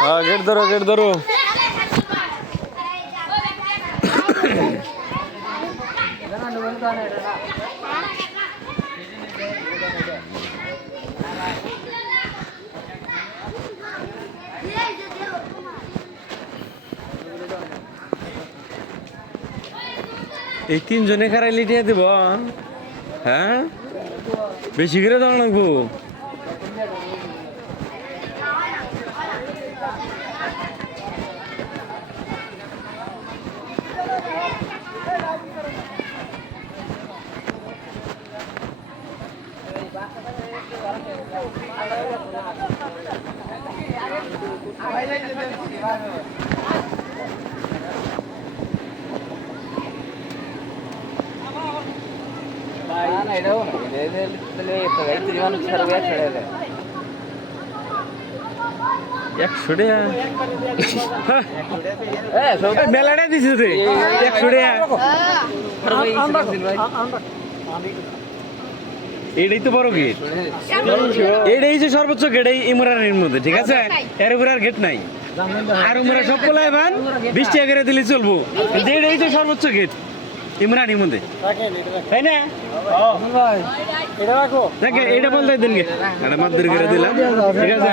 হ্যাঁ গেট ধরো গেট ধরো। এই তিনজনে খারাই লিটিয়ে দেব হ্যাঁ? বেশি করে দাও লাগবো। একশো টাকা হ্যাঁ, মেলাটা দিছে রে একশো টাকা এটাই তো বড় গেট। এটাই যে সর্বোচ্চ গেট এই ইমরানের মধ্যে ঠিক আছে? এর উপরে আর গেট নাই। আর উমরা সব পোলাই ভান বিশ টাকা করে দিলে চলবো। এটাই তো সর্বোচ্চ গেট ইমরানের মধ্যে। তাই না? দেখে এটা বলতে দিন গে। এটা মাত করে দিলাম ঠিক আছে?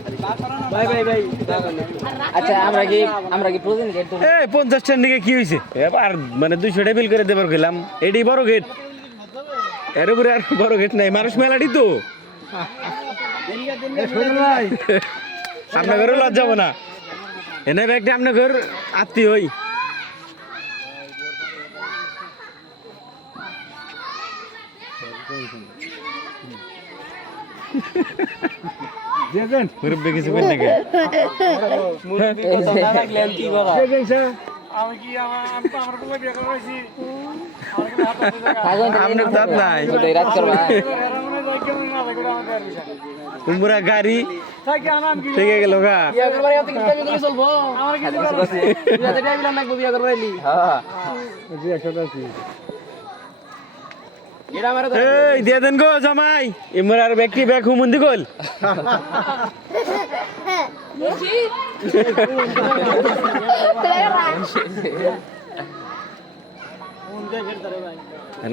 আচ্ছা আমরা কি আমরা কি প্রতিদিন গেট এই পঞ্চাশ টাকার দিকে কি হয়েছে এবার মানে দুইশো টেবিল করে দেবার গেলাম। এটাই বড় গেটের উপরে আর বড় গেট নাই। মানুষ মেলাটি তো। আপনার ঘরে লজ যাব না। এনে ব্যাগটা আপনার ঘর আত্মীয় হই। মুরব্বী কিছু বল নাকি? দাঁত নাই। রাত করবা তোমরা গাড়ি ঠিক গেল গা? এই দিয়ে দেন গো জামাই। ইমরার ব্যক্তি ব্যাগ হুমুন্দি গল।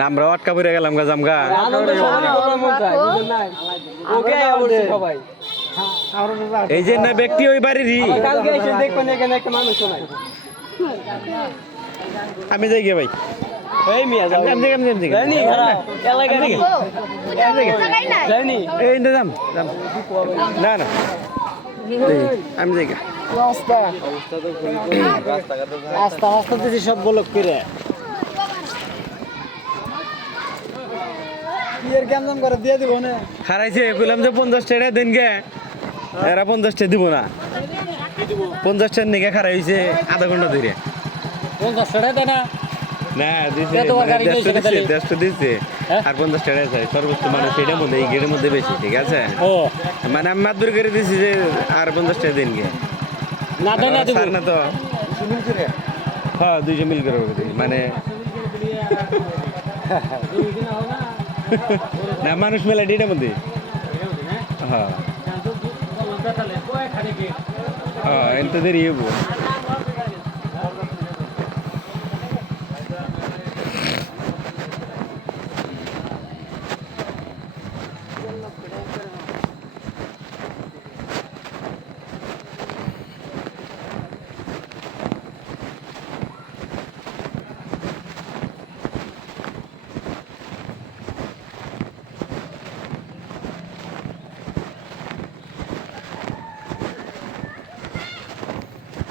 আমরা আটকা পড়ে গেলাম গা জামগা। এই যে না ব্যক্তি ওই বাড়িরই। আমি যাই যাম যাম। না না। আমি যাই গে রাস্তা। রাস্তা দিছি সব বলক করে। বিয়ের কেমন দাম করে দিয়ে দিব না। হারাইছে কইলাম যে পঞ্চাশ টাকা দেন গে। এরা পঞ্চাশ টাকা দিব না। পঞ্চাশ টাকার নিকে খারাই হয়েছে আধা ঘণ্টা ধরে পঞ্চাশ টাকা দেয় না। না দিছে এত গাড়ি দেড়শো দিয়েছে দেড়শো দিচ্ছে হ্যাঁ? আর পঞ্চাশ টাকা চাই সর্বোচ্চ মানে সেটার মধ্যে এই গেটের মধ্যে বেশি ঠিক আছে? মানে আমি মাদুর করে দিছি যে আর পঞ্চাশ টাকা দিন গে। না তো হ্যাঁ দুইশো মিল করে মানে না মানুষ মেলা এটার মধ্যে। হ্যাঁ। হ্যাঁ এত দেরি হব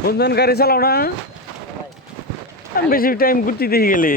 কোনজন গাড়ি চালাও না। বেশি টাইম ঘুরতে দিয়ে গেলে।